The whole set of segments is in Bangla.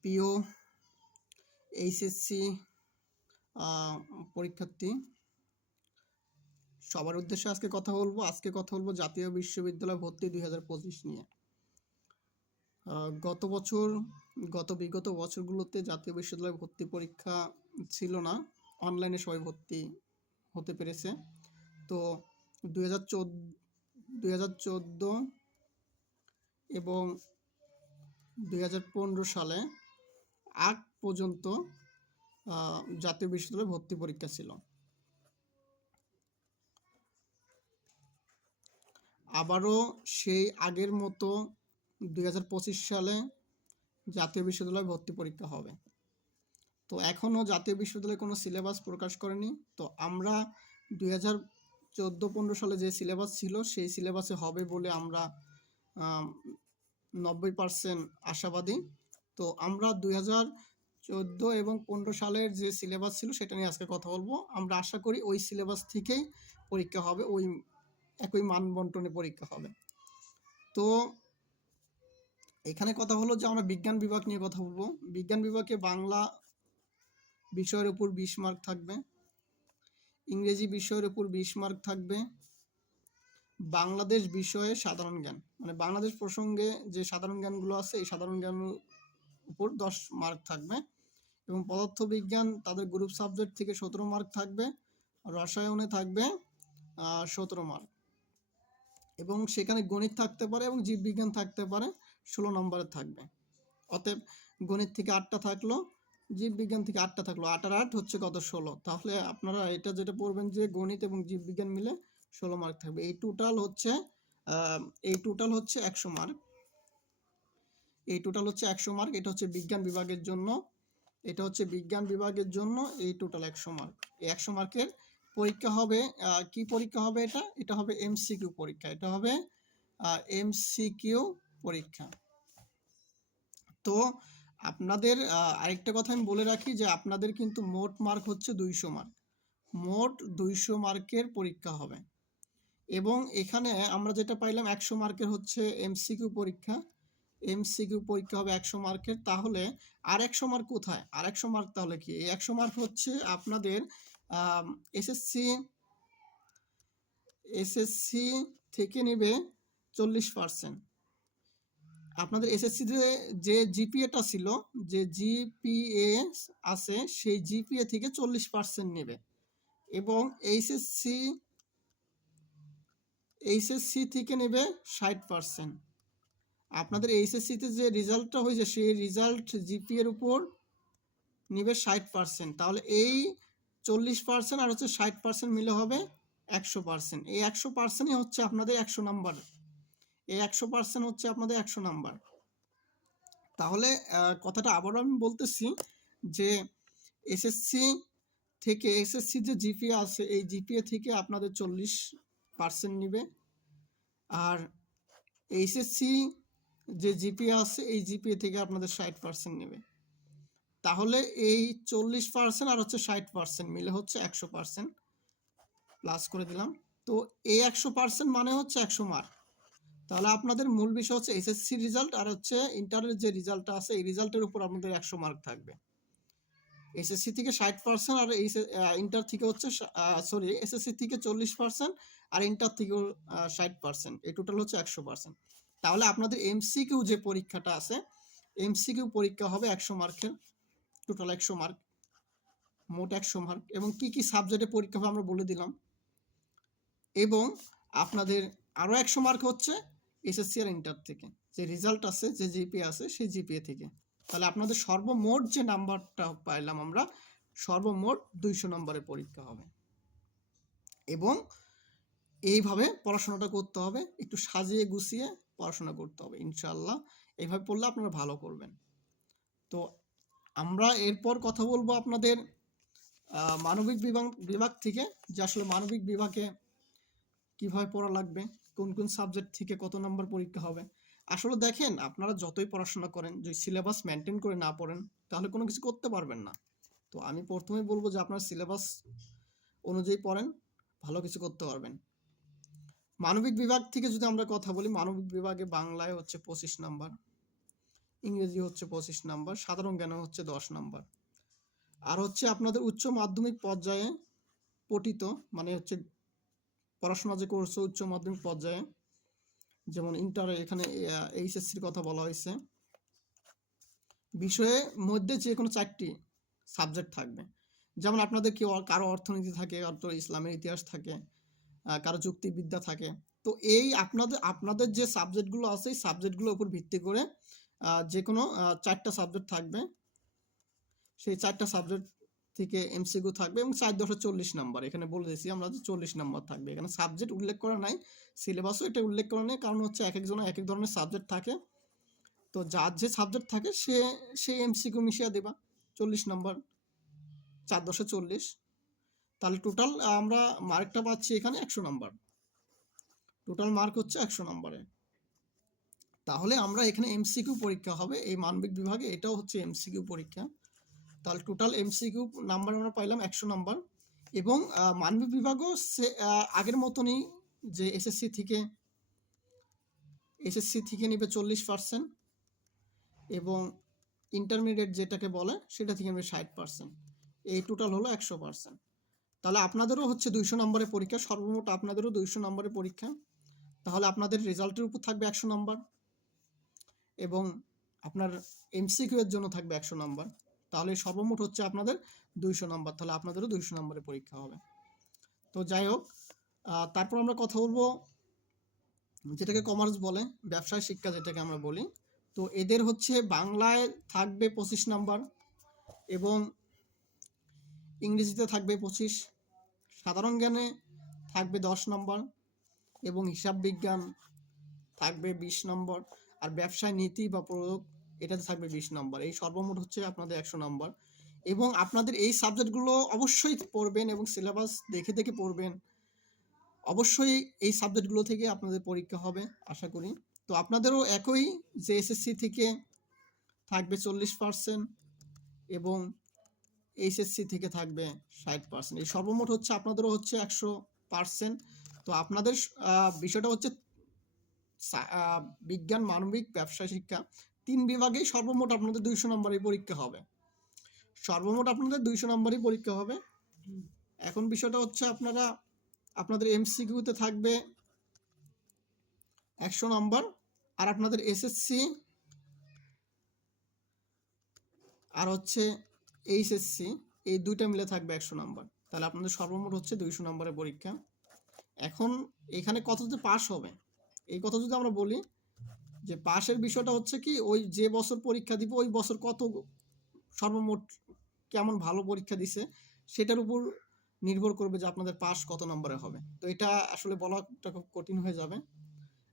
প্রিয় এইচএসসি পরীক্ষার্থী, সবার উদ্দেশ্যে আজকে কথা বলবো জাতীয় বিশ্ববিদ্যালয় ভর্তি 2025 নিয়ে। বিগত বছরগুলোতে জাতীয় বিশ্ববিদ্যালয় ভর্তি পরীক্ষা ছিল না, অনলাইনে সবাই ভর্তি হতে পেরেছে। তো 2014 এবং 2015 সালে আগ পর্যন্ত জাতীয় বিশ্ববিদ্যালয় ভর্তি পরীক্ষা ছিল। আবারও সেই আগের মতো 2025 সালে জাতীয় বিশ্ববিদ্যালয় ভর্তি পরীক্ষা হবে। তো এখনও জাতীয় বিশ্ববিদ্যালয় কোনো সিলেবাস প্রকাশ করেনি। তো আমরা 2014-15 সালে যে সিলেবাস ছিল সেই সিলেবাসে হবে বলে আমরা 90% আশাবাদী। তো আমরা 2014 এবং 15 সালের যে সিলেবাস ছিল সেটা নিয়ে আজকে কথা বলবো। আমরা আশা করি ওই সিলেবাস থেকেই পরীক্ষা হবে, ওই একই মান বন্টনে পরীক্ষা হবে। তো এখানে কথা হলো যে আমরা বিজ্ঞান বিভাগ নিয়ে কথা বলবো। বিজ্ঞান বিভাগে বাংলা বিষয়ের উপর 20 মার্ক থাকবে, ইংরেজি বিষয়ের উপর 20 মার্ক থাকবে, বাংলাদেশ বিষয়ে সাধারণ জ্ঞান মানে বাংলাদেশ প্রসঙ্গে যে সাধারণ জ্ঞানগুলো আছে এই সাধারণ জ্ঞানের উপর 10 মার্ক থাকবে, এবং পদার্থবিজ্ঞান তাদের গ্রুপ সাবজেক্ট থেকে 17 মার্ক থাকবে, রসায়নে থাকবে 17 মার্ক, এবং সেখানে গণিত থাকতে পারে এবং জীববিজ্ঞান থাকতে পারে 16 নম্বরের থাকবে। অতএব গণিত থেকে 8টা থাকলো, জীববিজ্ঞান থেকে 8টা থাকলো, 8 আর 8 হচ্ছে কত 16। তাহলে আপনারা এটা যেটা পড়বেন যে গণিত এবং জীববিজ্ঞান মিলে 16 মার্ক থাকবে। এই টোটাল হচ্ছে 100 মার্ক। এটা হচ্ছে বিজ্ঞান বিভাগের জন্য, এই টোটাল 100 মার্ক। এই 100 মার্কের পরীক্ষা হবে, কি পরীক্ষা হবে? এটা হবে এমসিকিউ পরীক্ষা। তো আপনাদের আরেকটা কথা আমি বলে রাখি যে আপনাদের কিন্তু মোট মার্ক হচ্ছে 200 মার্ক। মোট 200 মার্কের পরীক্ষা হবে, এবং এখানে আমরা যেটা পাইলাম 100 মার্কের হচ্ছে এমসিকিউ পরীক্ষা হবে 100 মার্কের। তাহলে আর 100 মার্ক কোথায়? আর 100 মার্ক তাহলে কি? এই 100 মার্ক হচ্ছে আপনাদের এসএসসি থেকে নেবে 40%। আপনাদের এসএসসিতে যে জিপিএটা ছিল, যে জিপিএ আছে সেই জিপিএ থেকে 40% নেবে, এবং এইচএসসি থেকে নেবে 60%। আপনাদের এইচএসসিতে যে রিজাল্টটা হয়েছে সেই রিজাল্ট জিপিএর উপর নেবে 60%। তাহলে এই 40% আর হচ্ছে 60% মিলে হবে 100%। এই 100%ই হচ্ছে আপনাদের 100 নাম্বার। এই 100% হচ্ছে আপনাদের 100 নাম্বার। তাহলে কথাটা আবারও আমি বলতেছি যে এসএসসি যে জিপিএ আছে এই জিপিএ থেকে আপনাদের 40% নেবে, আর এইচএসসি যে জিপিএ আছে এই জিপিএ থেকে আপনাদের 60% নেবে। তাহলে এই 40% আর হচ্ছে 60% মিলে হচ্ছে 100%, প্লাস করে দিলাম। তো এই 100% মানে হচ্ছে 100 মার্ক। তাহলে আপনাদের মূল বিষয় হচ্ছে এসএসসি রেজাল্ট আর হচ্ছে ইন্টারের যে রেজাল্টটা আছে এই রেজাল্টের উপর আপনাদের 100 মার্ক থাকবে। এসএসসি থেকে 60% আর ইন্টার থেকে হচ্ছে এসএসসি থেকে 40% আর ইন্টার থেকেও 60%, এই টোটাল হচ্ছে 100%। তাহলে আপনাদের এমসিকিউ যে পরীক্ষাটা আছে এমসিকিউ পরীক্ষা হবে 100 মার্কের, টোটাল 100 মার্ক, মোট 100 মার্ক, এবং কি কি সাবজেক্টে পরীক্ষা হবে আমরা বলে দিলাম। এবং আপনাদের আরও 100 মার্ক হচ্ছে এসএসসি আর ইন্টার থেকে যে রেজাল্ট আছে, যে জিপিএ আছে সেই জিপিএ থেকে। তাহলে আপনাদের সর্বমোট যে নাম্বারটা পাইলাম আমরা, সর্বমোট 200 নম্বরের পরীক্ষা হবে। এবং এইভাবে পড়াশোনাটা করতে হবে, একটু সাজিয়ে গুছিয়ে পড়াশোনা করতে হবে ইনশাআল্লাহ। এইভাবে পড়লে আপনারা ভালো করবেন। তো আমরা এরপর কথা বলবো আপনাদের মানবিক বিভাগ থেকে, যে আসলে মানবিক বিভাগে কিভাবে পড়া লাগবে, কোন কোন সাবজেক্ট থেকে কত নাম্বার পরীক্ষা হবে। আসলে দেখেন, আপনারা যতই পড়াশোনা করেন যদি সিলেবাস মেনটেন করে না পড়েন তাহলে কোনো কিছু করতে পারবেন না। তো আমি প্রথমেই বলবো যে আপনারা সিলেবাস অনুযায়ী পড়েন, ভালো কিছু করতে পারবেন। মানবিক বিভাগ থেকে যদি আমরা কথা বলি, মানবিক বিভাগে বাংলায় হচ্ছে 25 নাম্বার, ইংরেজি হচ্ছে 25 নাম্বার, সাধারণ জ্ঞান হচ্ছে 10 নাম্বার। আর হচ্ছে আপনাদের উচ্চ মাধ্যমিক পর্যায়ে পঠিত মানে হচ্ছে পড়াশোনা যে করছো উচ্চ মাধ্যমিক পর্যায়ে, যেমন ইন্টারে এখানে এইচএসসির কথা বলা হয়েছে, বিষয়ের মধ্যে যে কোনো 4টি সাবজেক্ট থাকবে। যেমন আপনাদের কারো অর্থনীতি থাকে, কারো ইসলামের ইতিহাস থাকে, কারো যুক্তিবিদ্যা থাকে। তো এই আপনাদের যে সাবজেক্টগুলো আছে এই সাবজেক্টগুলোর উপর ভিত্তি করে যে কোনো 4টা সাবজেক্ট থাকবে। সেই 4টা সাবজেক্ট থেকে এমসিকিউ থাকবে এবং 4×40 নাম্বার। এখানে বলে দিয়েছি আমরা যে 40 নাম্বার থাকবে। এখানে সাবজেক্ট উল্লেখ করা নাই, সিলেবাসও এটা উল্লেখ করা নেই, কারণ হচ্ছে এক একজনের এক এক ধরনের সাবজেক্ট থাকে। তো যার যে সাবজেক্ট থাকে সে এমসিকিউ মিশিয়ে দেবা 40 নাম্বার, 4×40। তাহলে টোটাল আমরা মার্কটা পাচ্ছি এখানে 100 নাম্বার। টোটাল মার্ক হচ্ছে 100 নাম্বারে। তাহলে আমরা এখানে এমসিকিউ পরীক্ষা হবে এই মানবিক বিভাগে, এটাও হচ্ছে এমসিকিউ পরীক্ষা। তাহলে টোটাল এমসিকিউ নাম্বার আমরা পাইলাম 100 নাম্বার। এবং মানবিক বিভাগও আগের মতনই, যে এসএসসি থেকে নেবে 40% এবং ইন্টারমিডিয়েট যেটাকে বলে সেটা থেকে নেবে 60%। এই টোটাল হলো 100%। তাহলে আপনাদেরও হচ্ছে 200 নম্বরের পরীক্ষা, সর্বমোট আপনাদেরও 200 নম্বরের পরীক্ষা। তাহলে আপনাদের রেজাল্টের উপর থাকবে 100 নাম্বার এবং আপনার এমসিকিউ এর জন্য থাকবে 100 নাম্বার। তাহলে সর্বমোট হচ্ছে আপনাদের 200 নাম্বার। তাহলে আপনাদেরও 200 নম্বরের পরীক্ষা হবে। তো যাই হোক, তারপর আমরা কথা বলবো যেটাকে কমার্স বলে, ব্যবসায় শিক্ষা যেটাকে আমরা বলি। তো এদের হচ্ছে বাংলায় থাকবে 25 নাম্বার এবং ইংরেজিতে থাকবে 25, সাধারণ জ্ঞানে থাকবে 10 নম্বর এবং হিসাব বিজ্ঞান থাকবে 20 নম্বর, আর ব্যবসায় নীতি বা প্রয়োগ এটাতে থাকবে 20 নম্বর। এই সর্বমোট হচ্ছে আপনাদের 100 নম্বর। এবং আপনাদের এই সাবজেক্টগুলো অবশ্যই পড়বেন এবং সিলেবাস দেখে দেখে পড়বেন। অবশ্যই এই সাবজেক্টগুলো থেকে আপনাদের পরীক্ষা হবে আশা করি। তো আপনাদেরও একই, যে এসএসসি থেকে থাকবে 40% এবং এইচএসসি থেকে থাকবে 60%। এই সর্বমোট হচ্ছে আপনাদেরও হচ্ছে 100%। তো আপনাদের বিষয়টা হচ্ছে বিজ্ঞান, মানবিক, ব্যবসা শিক্ষা 3 বিভাগেই সর্বমোট আপনাদের 200 নম্বরের পরীক্ষা হবে। সর্বমোট আপনাদের 200 নম্বরই পরীক্ষা হবে। এখন বিষয়টা হচ্ছে আপনাদের এমসিকিউতে থাকবে 100 নম্বর, আর আপনাদের এসএসসি আর হচ্ছে এইচএসসি এই দুইটা মিলে থাকবে 100 নম্বর। তাহলে আপনাদের সর্বমোট হচ্ছে 200 নম্বরের পরীক্ষা। এখন এখানে কততে পাস হবে এই কথা যদি আমরা বলি, যে পাশের বিষয়টা হচ্ছে কি, ওই যে বছর পরীক্ষা দিব ওই বছর কত সর্বমোট কেমন ভালো পরীক্ষা দিছে সেটার উপর নির্ভর করবে যে আপনাদের পাস কত নম্বরে হবে। তো এটা আসলে বলাটা খুব কঠিন হয়ে যাবে।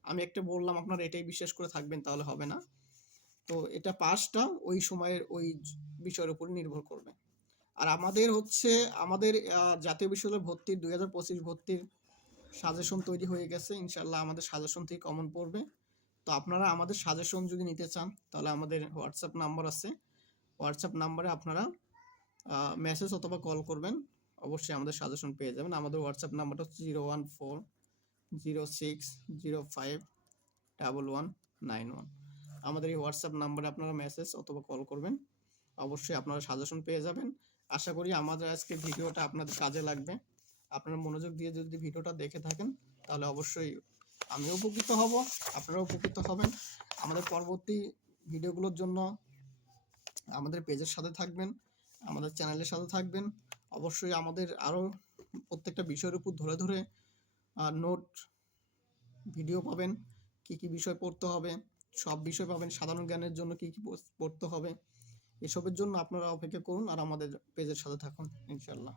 আমি একটা বললাম, আপনারা এটাই বিশ্বাস করে থাকবেন তাহলে হবে না। তো এটা পাসটা ওই সময়ের ওই বিষয়ের উপর নির্ভর করবে। আর আমাদের জাতীয় বিশ্ববিদ্যালয় ভর্তির 2025 ভর্তির সাজেশন তৈরি হয়ে গেছে। ইনশাল্লাহ আমাদের সাজেশন থেকে কমন পড়বে। তো আপনারা আমাদের সাজেশন যদি নিতে চান তাহলে আমাদের হোয়াটসঅ্যাপ নাম্বার আছে, হোয়াটসঅ্যাপ নাম্বারে আপনারা মেসেজ অথবা কল করবেন, অবশ্যই আমাদের সাজেশন পেয়ে যাবেন। আমাদের হোয়াটসঅ্যাপ নাম্বারটা হচ্ছে 01406051191। আমাদের এই হোয়াটসঅ্যাপ নাম্বারে আপনারা মেসেজ অথবা কল করবেন, অবশ্যই আপনারা সাজেশন পেয়ে যাবেন। আশা করি আমাদের আজকে ভিডিওটা আপনাদের কাজে লাগবে। আপনারা মনোযোগ দিয়ে যদি ভিডিওটা দেখে থাকেন তাহলে অবশ্যই আমিও উপকৃত হব, আপনারাও উপকৃত হবেন। আমাদের পরবর্তী ভিডিওগুলোর জন্য আমাদের পেজের সাথে থাকবেন, আমাদের চ্যানেলের সাথে থাকবেন। অবশ্যই আমাদের আরও প্রত্যেকটা বিষয়ের উপর ধরে ধরে নোট ভিডিও পাবেন, কি কি বিষয় পড়তে হবে সব বিষয় পাবেন। সাধারণ জ্ঞানের জন্য কি কি পড়তে হবে এসবের জন্য আপনারা অপেক্ষা করুন আর আমাদের পেজের সাথে থাকুন ইনশাল্লাহ।